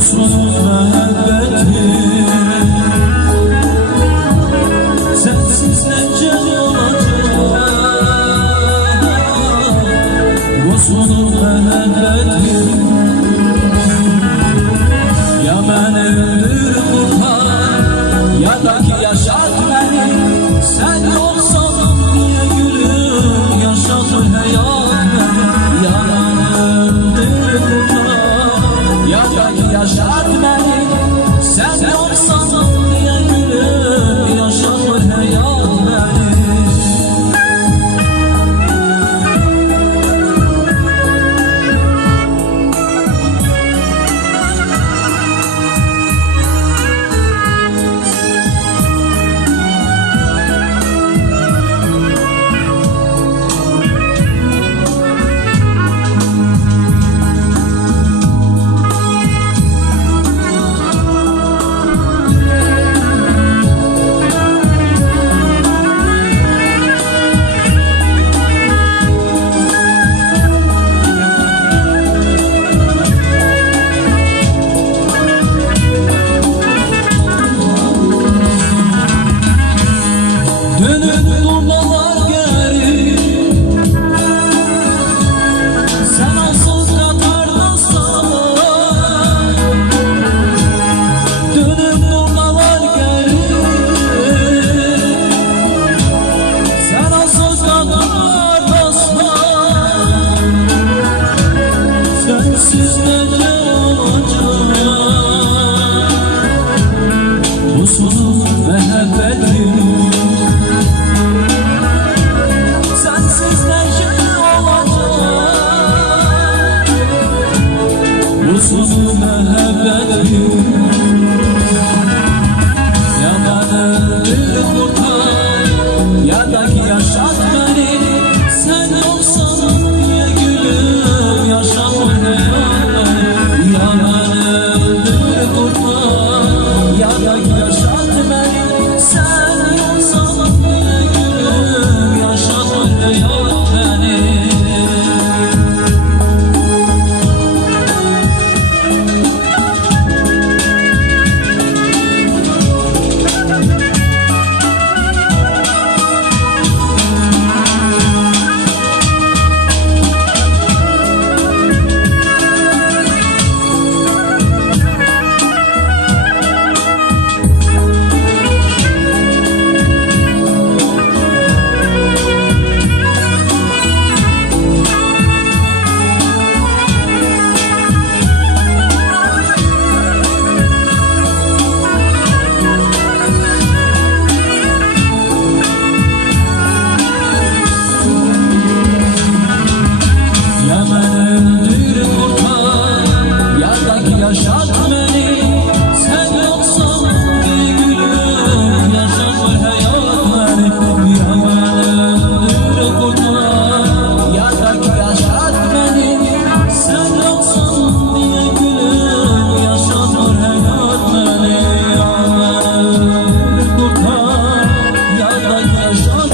son muhabbetim sensiz nece olacak. Bu son muhabbetim ya beni öldür kurtar ya da ki yaşat beni. Sen olsan diye gülüm yaşatır hayat beni. Ya beni öldür kurtar ya da ki yaşat beni. Sen olsan diye gülüm yaşatır hayat beni. Dönüp durmalar geri sen onsuz katardın sana. Dönüp durmalar geri sen onsuz katardın sana. Sensiz nece olacak bu son muhabbetim. Son muhabbetim ya beni öldür kurtar ya da ki yaşat beni. Sen olsan diye gülüm yaşatır hayat beni. Ya beni öldür kurtar ya da ki yaşat beni. Sen olsan diye gülüm yaşatır hayat beni. Yaşat beni, sen yoksan diye gülüm yaşatır hayat beni. Ya beni öldür kurtar ya da ki yaşat beni. Sen yoksan diye gülüm yaşatır hayat beni. Ya beni öldür kurtar ya da ki yaşat